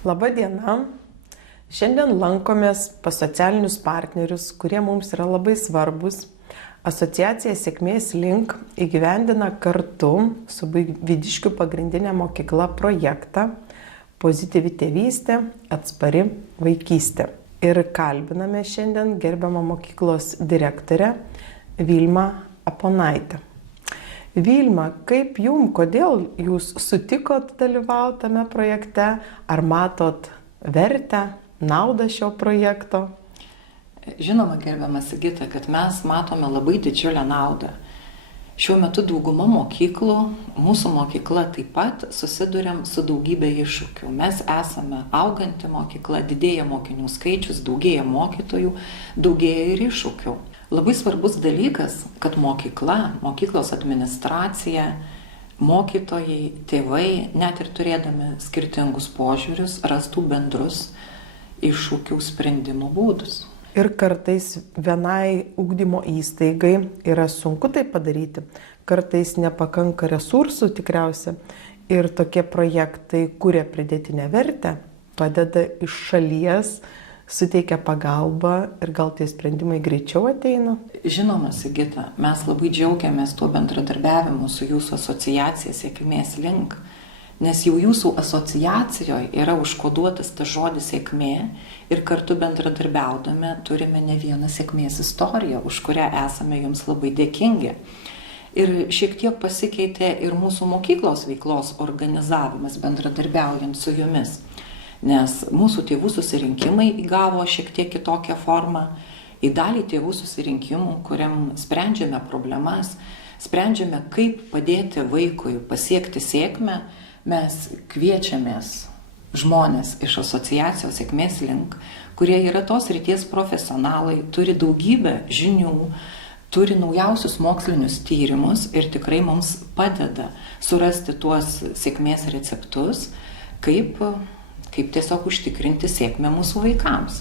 Labą dieną. Šiandien lankomės pas socialinius partnerius, kurie mums yra labai svarbus. Asociacija Sėkmės link įgyvendina kartu su Buivydiškių pagrindinė mokykla projektą Pozityvi tėvystė, atspari vaikystė. Ir kalbiname šiandien gerbiamą mokyklos direktorę Vilmą Aponaitę. Vilma, kaip kodėl jūs sutikot dalyvauti tame projekte? Ar matot vertę, naudą šio projekto? Žinoma, gerbiama Sigita, kad mes matome labai didžiulę naudą. Šiuo metu dauguma mokyklų, mūsų mokykla taip pat susiduriam su daugybė iššūkių. Mes esame auganti mokykla, didėja mokinių skaičius, daugėja mokytojų, daugėja ir iššūkių. Labai svarbus dalykas, kad mokykla, mokyklos administracija, mokytojai, tėvai, net ir turėdami skirtingus požiūrius, rastų bendrus iššūkių sprendimo būdus. Ir kartais vienai ugdymo įstaigai yra sunku tai padaryti, kartais nepakanka resursų tikriausia ir tokie projektai kuria pridėtinę vertę, padeda iš šalies, suteikia pagalbą ir gal tie sprendimai greičiau ateina? Žinoma, Sigita, mes labai džiaugiamės tuo bendradarbiavimu su jūsų asociacija Sėkmės link, nes jau jūsų asociacijoje yra užkoduotas tas žodis sėkmė ir kartu bendradarbiaudami turime ne vieną sėkmės istoriją, už kurią esame jums labai dėkingi. Ir šiek tiek pasikeitė ir mūsų mokyklos veiklos organizavimas bendradarbiaujant su jumis, nes mūsų tėvų susirinkimai įgavo šiek tiek kitokią formą. Į dalį tėvų susirinkimų, kuriam sprendžiame problemas, sprendžiame, kaip padėti vaikui pasiekti sėkmę, mes kviečiamės žmonės iš asociacijos Sėkmės link, kurie yra tos srities profesionalai, turi daugybę žinių, turi naujausius mokslinius tyrimus ir tikrai mums padeda surasti tuos sėkmės receptus, kaip tiesiog užtikrinti sėkmę mūsų vaikams.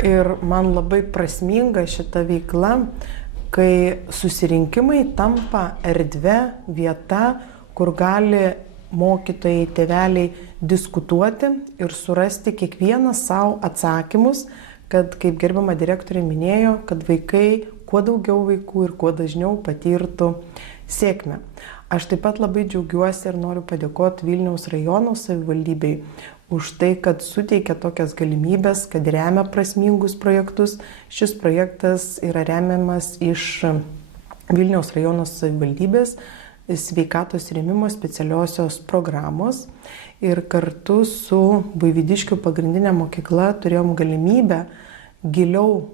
Ir man labai prasminga šita veikla, kai susirinkimai tampa erdve, vieta, kur gali mokytojai, tėveliai diskutuoti ir surasti kiekvienas savo atsakymus, kad, kaip gerbiama direktorė minėjo, kad vaikai, kuo daugiau vaikų ir kuo dažniau patirtų sėkmę. Aš taip pat labai džiaugiuosi ir noriu padėkoti Vilniaus rajono savivaldybei už tai, kad suteikia tokias galimybės, kad remia prasmingus projektus. Šis projektas yra remiamas iš Vilniaus rajono savivaldybės sveikatos rėmimo specialiosios programos ir kartu su Buivydiškių pagrindinė mokykla turėjom galimybę giliau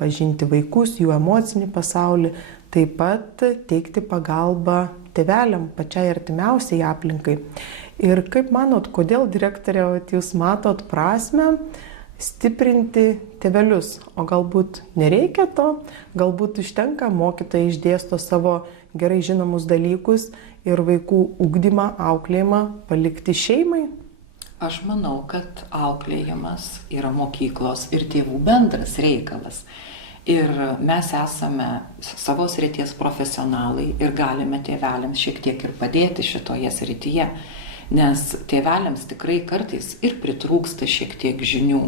pažinti vaikus, jų emocinį pasaulį, taip pat teikti pagalbą tėveliam, pačiai artimiausiai aplinkai. Ir kaip manot, kodėl direktorė, jūs matot prasmę stiprinti tėvelius, o galbūt nereikia to, galbūt užtenka, mokytojai išdėsto savo gerai žinomus dalykus ir vaikų ugdymą, auklėjimą palikti šeimai? Aš manau, kad auklėjimas yra mokyklos ir tėvų bendras reikalas. Ir mes esame savo srities profesionalai ir galime tėveliams šiek tiek ir padėti šitoje srityje, nes tėveliams tikrai kartais ir pritrūksta šiek tiek žinių.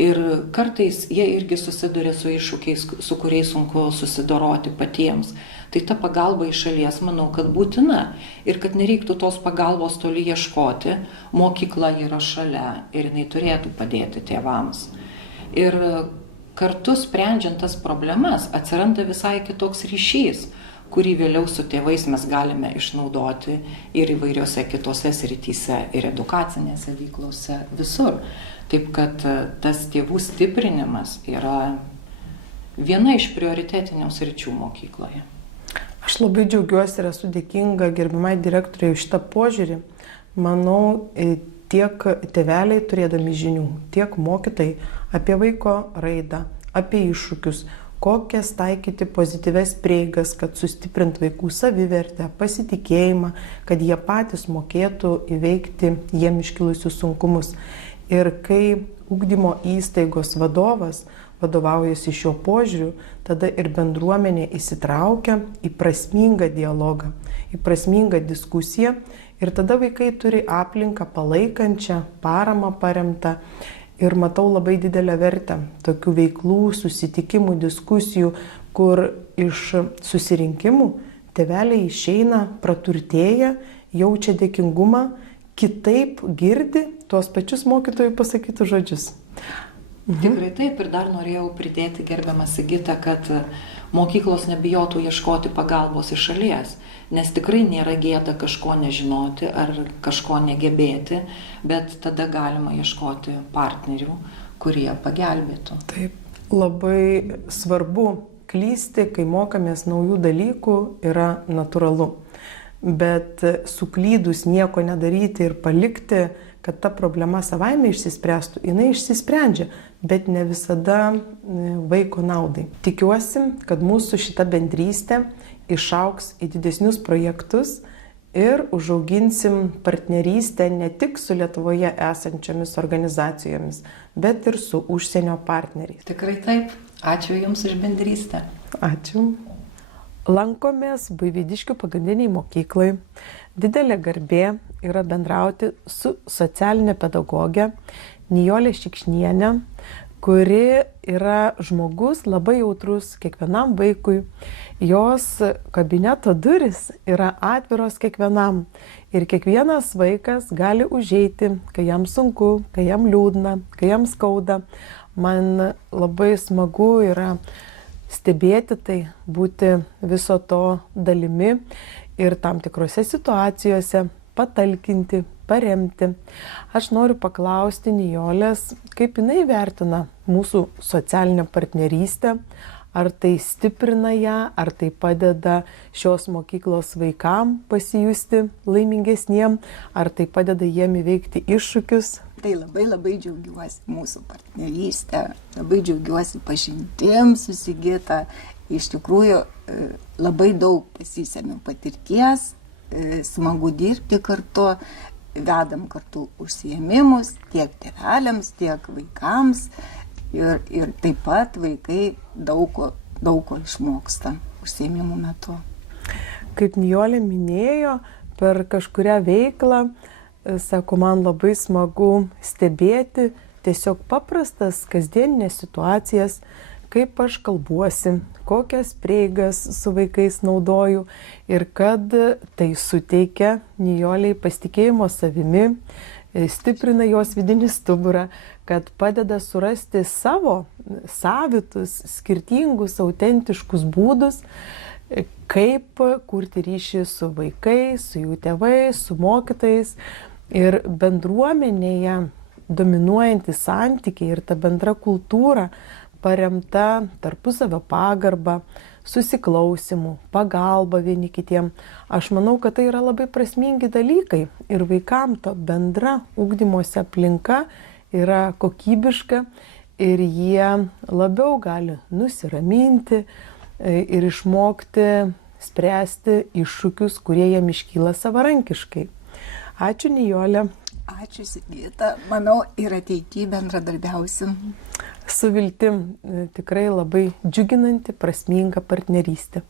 Ir kartais jie irgi susiduria su iššūkiais, su kuriais sunku susidoroti patiems. Tai ta pagalba iš šalies, manau, kad būtina ir kad nereiktų tos pagalbos toli ieškoti. Mokykla yra šalia ir jinai turėtų padėti tėvams. Ir kartu sprendžiant tas problemas atsiranda visai kitoks ryšys, kurį vėliau su tėvais mes galime išnaudoti ir įvairiose kitose srityse, ir edukacinėse veiklose, visur. Taip kad tas tėvų stiprinimas yra viena iš prioritetinių sričių mokykloje. Aš labai džiaugiuosi ir esu dėkinga gerbiamai direktoriai už šitą požiūrį. Manau, tiek tėveliai turėdami žinių, tiek mokytojai apie vaiko raidą, apie iššūkius, kokias taikyti pozityves prieigas, kad sustiprint vaikų savivertę, pasitikėjimą, kad jie patys mokėtų įveikti jiem iškilusius sunkumus. Ir kai ugdymo įstaigos vadovas vadovaujasi šiuo požiūriu, tada ir bendruomenė įsitraukia į prasmingą dialogą, į prasmingą diskusiją ir tada vaikai turi aplinką palaikančią, paramą paremtą. Ir matau labai didelę vertę tokių veiklų, susitikimų, diskusijų, kur iš susirinkimų tėveliai išeina, praturtėja, jaučia dėkingumą, kitaip girdi tuos pačius mokytojų pasakytus žodžius. Tikrai taip, ir dar norėjau pridėti, gerbiamą Sigitą, kad mokyklos nebijotų ieškoti pagalbos iš šalies, nes tikrai nėra gėda kažko nežinoti ar kažko negebėti, bet tada galima ieškoti partnerių, kurie pagelbėtų. Taip, labai svarbu klysti, kai mokamės naujų dalykų, yra natūralu. Bet suklydus nieko nedaryti ir palikti, kad ta problema savaime išsispręstų, jinai išsisprendžia, bet ne visada vaiko naudai. Tikiuosi, kad mūsų šita bendrystė išaugs į didesnius projektus ir užauginsim partnerystę ne tik su Lietuvoje esančiomis organizacijomis, bet ir su užsienio partneriais. Tikrai taip. Ačiū Jums už bendrystę. Ačiū. Lankomės Buivydiškių pagrindiniai mokyklai. Didelė garbė yra bendrauti su socialinė pedagogė Nijolė Šikšnienė, kuri yra žmogus labai jautrus kiekvienam vaikui. Jos kabineto durys yra atviros kiekvienam ir kiekvienas vaikas gali užeiti, kai jam sunku, kai jam liūdna, kai jam skauda. Man labai smagu yra stebėti tai, būti viso to dalimi ir tam tikrose situacijose patalkinti, paremti. Aš noriu paklausti Nijolės, kaip jinai vertina mūsų socialinę partnerystę, ar tai stiprina ją, ar tai padeda šios mokyklos vaikam pasijusti laimingesniem, ar tai padeda jiem įveikti iššūkius. Tai labai džiaugiuosi mūsų partnerystę, labai džiaugiuosi pažintim su Sigita. Iš tikrųjų labai daug pasisėmiau patirties, smagu dirbti kartu, vedam kartu užsiėmimus tiek tėveliams, tiek vaikams ir taip pat vaikai daug ko išmoksta užsiėmimų metu. Kaip Nijolė minėjo, per kažkurią veiklą, sako, man labai smagu stebėti tiesiog paprastas kasdieninės situacijas, kaip aš kalbuosi, kokias prieigas su vaikais naudoju ir kad tai suteikia Nijolei pasitikėjimo savimi, stiprina jos vidinį stuburą, kad padeda surasti savo savitus, skirtingus, autentiškus būdus, kaip kurti ryšį su vaikais, su jų tėvais, su mokytojais. Ir bendruomenėje dominuojantys santykiai ir ta bendra kultūra paremta tarpusavio pagarba, susiklausimu, pagalba vieni kitiem. Aš manau, kad tai yra labai prasmingi dalykai ir vaikam to bendra ugdymosi aplinka yra kokybiška ir jie labiau gali nusiraminti ir išmokti spręsti iššūkius, kurie jiem iškyla savarankiškai. Ačiū Nijolė. Ačiū Sigita. Manau, ir ateityje bendradarbiausim. Su viltim, tikrai labai džiuginanti, prasminga partnerystė.